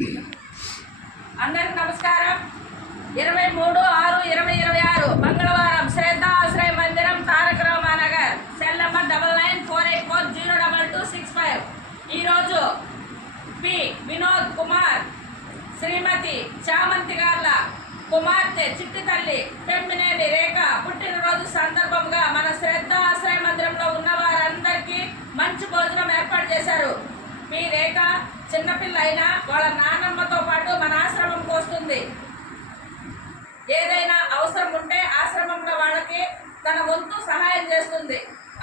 అందరికి నమస్కారం. 23/6/2026 మంగళవారం శ్రద్ధ ఆశ్రయ మందిరం తారక రామానగర్ సెల్ నంబర్ 9948402265. ఈరోజు పి వినోద్ కుమార్ శ్రీమతి చామంతి గార్ల కుమార్తె చిట్టి తల్లి పెమ్మినేని రేఖ పుట్టినరోజు సందర్భంగా మన శ్రద్ధ ఆశ్రయ మందిరంలో ఉన్న వారందరికీ మంచి భోజనం ఏర్పాటు చేశారు. మీ రేఖ చిన్నపిల్ల అయినా వాళ్ళ నాన్నమ్మతో పాటు మన ఆశ్రమంకి వస్తుంది. ఏదైనా అవసరం ఉంటే ఆశ్రమంలో వాళ్ళకి తన వంతు సహాయం చేస్తుంది.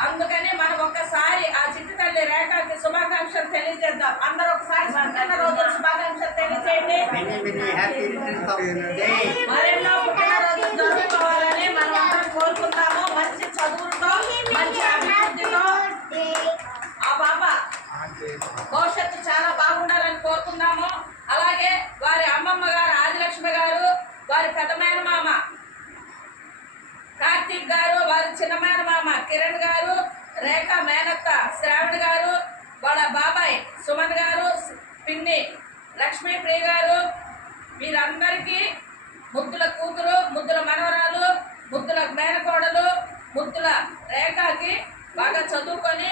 అందుకని మనం ఒక్కసారి ఆ చిట్టి తల్లి రేఖకి శుభాకాంక్షలు తెలియజేద్దాం. అందరూ ఒకసారి పుట్టినరోజు శుభాకాంక్షలు తెలియజేయండి. మరెన్నో పుట్టినరోజు జరుపుకోవాలని మనం అందరం కోరుకుంటాము. మంచి చదువులతో మంచి అభివృద్ధితో ఆ పాప భవిష్యత్తు చాలా బాగుండాలని కోరుకుందాము. అలాగే వారి అమ్మమ్మ గారు ఆదిలక్ష్మి గారు, వారి పెద్ద మేనమామ కార్తీక్ గారు, వారి చిన్న మేనమామ కిరణ్ గారు, రేఖ మేనత్త శ్రావణి గారు, వాళ్ళ బాబాయ్ సుమన్ గారు, పిన్ని లక్ష్మీప్రియ గారు, వీరందరికీ ముద్దుల కూతురు, ముద్దుల మనవరాలు, ముద్దుల మేనకోడలు, ముద్దుల రేఖకి బాగా చదువుకొని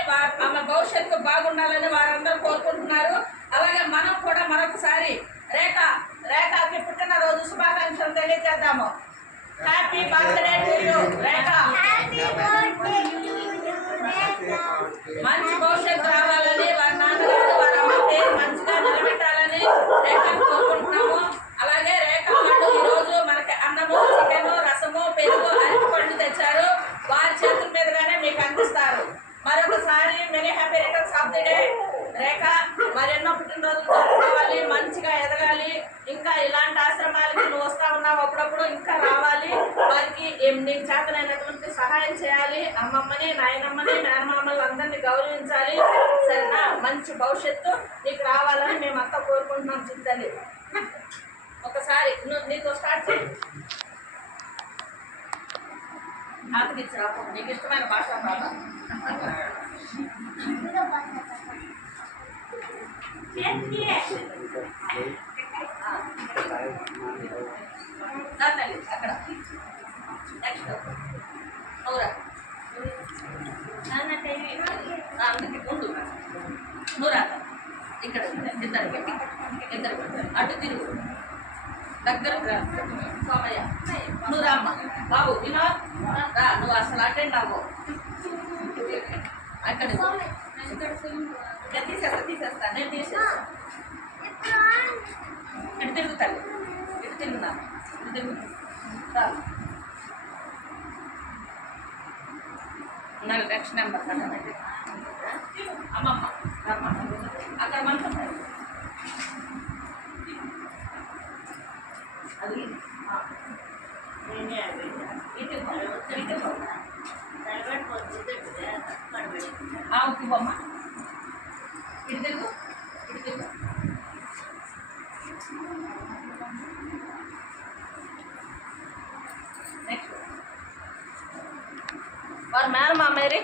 ఆమె భవిష్యత్తు బాగుండాలని వారందరూ కోరుకుంటున్నారు. అలాగే మనం కూడా మరొకసారి రేఖకి పుట్టినరోజు శుభాకాంక్షలు తెలియజేద్దాము. హ్యాపీ బర్త్డే టు యూ రేఖ. మంచి భవిష్యత్తు రావాలని వారి నాన్నగారు వారి అమ్మకి మంచిగా నిలబెట్టాలని రేఖను కోరుకుంటున్నాము. అలాగే రేఖ వాళ్ళు ఈరోజు మనకి అన్నము, చికెన్, రసము, పెరుగు, అరటిపండు తెచ్చారు. వారి చేతుల మీదుగానే మీకు అందిస్తారు. మరొకసారి many happy returns of the day Rekha. మరెన్నో పుట్టినరోజులు జరుపుకోవాలి, మంచిగా ఎదగాలి. ఇంకా ఇలాంటి ఆశ్రమాలకి నువ్వు వస్తా ఉన్నావు, అప్పుడప్పుడు ఇంకా రావాలి. వారికి నీకు చేతనైనటువంటి సహాయం చేయాలి. అమ్మమ్మని, నాయనమ్మని, మేనమామలు అందరినీ గౌరవించాలి. సరేనా? మంచి భవిష్యత్తు నీకు రావాలని మేమంతా కోరుకుంటున్నాం. చిత్తల్లి ఒకసారి నీతో స్టార్ట్ చేయి. ఆతకిచ్చిరా నీకు ఇష్టమైన భాష బాబా. అక్కడ నెక్స్ట్ అవురా అందుకే ముందు నువ్వు రా. ఇక్కడ ఇద్దరు అటు తిరుగు, దగ్గరకు రా. సోమయ్య నువ్వు రామ్మ. బాబు వినోద్ రా, నువ్వు అసలు అటెండ్ అవ్వవు. అక్కడ తీసేస్తా నేను తీసేస్తా. ఇటు తిరుగుతాను, ఇటు తిరుగున్నాను, ఇటు తిరుగు. నెక్స్ట్ నెంబర్ అమ్మమ్మ అక్కడ మంచం అది ఆవుకి బొమ్మ. ఇటు తిరుగు, ఇటు తిరుగు. నెక్స్ట్ వారు మేనమా మేరీ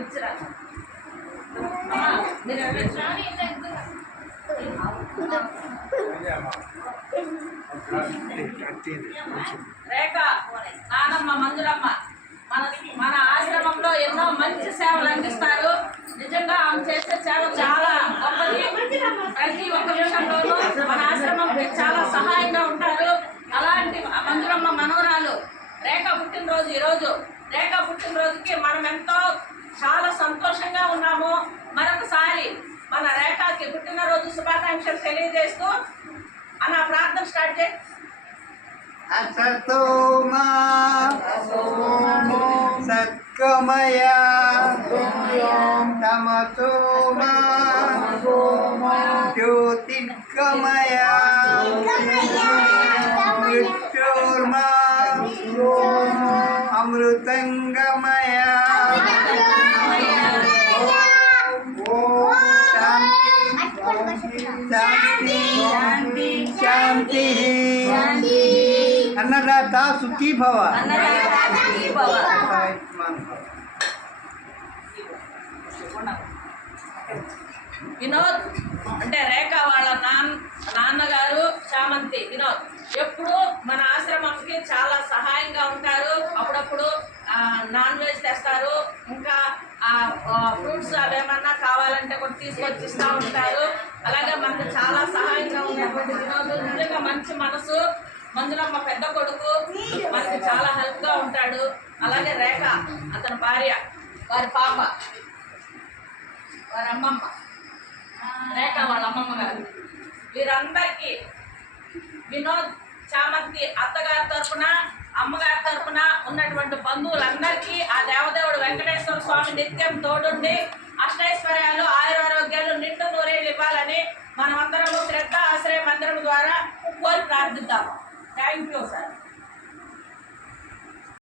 ఇచ్చిరా. రేఖ నానమ్మ మంజులమ్మ మన ఆశ్రమంలో ఎన్నో మంచి సేవలు అందిస్తారు. నిజంగా ఆమె చేసే సేవ చాలా గొప్పది. ప్రతి ఒక్క విషయంలోనూ మన ఆశ్రమంకి చాలా సహాయంగా ఉంటారు. అలాంటి మంజులమ్మ మనవరాలు రేఖ పుట్టినరోజు ఈరోజు. రేఖ పుట్టినరోజుకి మనం ఎంతో చాలా సంతోషంగా ఉన్నాము. మరొకసారి మన రేఖకి పుట్టినరోజు శుభాకాంక్షలు తెలియజేస్తూ అన్న ప్రార్థన స్టార్ట్ చేయి. అసతోమా సత్కమయ తమసోమా జ్యోతిర్గమయ మృత్యోర్మా అమృతంగమయ. శాంతి శాంతి. अन्नदाता सुखी भव। వినోద్ అంటే రేఖ వాళ్ళ నాన్నగారు చామంతి వినోద్ ఎప్పుడు మన ఆశ్రమంకి చాలా సహాయంగా ఉంటారు. అప్పుడప్పుడు నాన్ వెజ్ తెస్తారు, ఇంకా ఫ్రూట్స్ అవేమన్నా కావాలంటే కూడా తీసుకొచ్చి ఇస్తూ ఉంటారు. అలాగే మనకు చాలా సహాయంగా ఉన్నటువంటి వినోద్ నిజంగా మంచి మనసు. మంజులమ్మ పెద్ద కొడుకు మనకి చాలా హెల్ప్గా ఉంటాడు. అలాగే రేఖ అతని భార్య, వారి పాప, వారి అమ్మమ్మ రేఖ వాళ్ళ అమ్మమ్మ గారు, వీరందరికీ వినోద్ చామంతి అత్తగారి తరఫున అమ్మగారి తరఫున ఉన్నటువంటి బంధువులందరికీ ఆ దేవదేవుడు వెంకటేశ్వర స్వామి నిత్యం తోడుండి అష్టైశ్వర్యాలు ఆయురారోగ్యాలు నిండు నూరేళ్ళు ఇవ్వాలని మనమందరము శ్రద్ధ ఆశ్రయ మందిరం ద్వారా కోరి ప్రార్థిద్దాము. Thank you sir.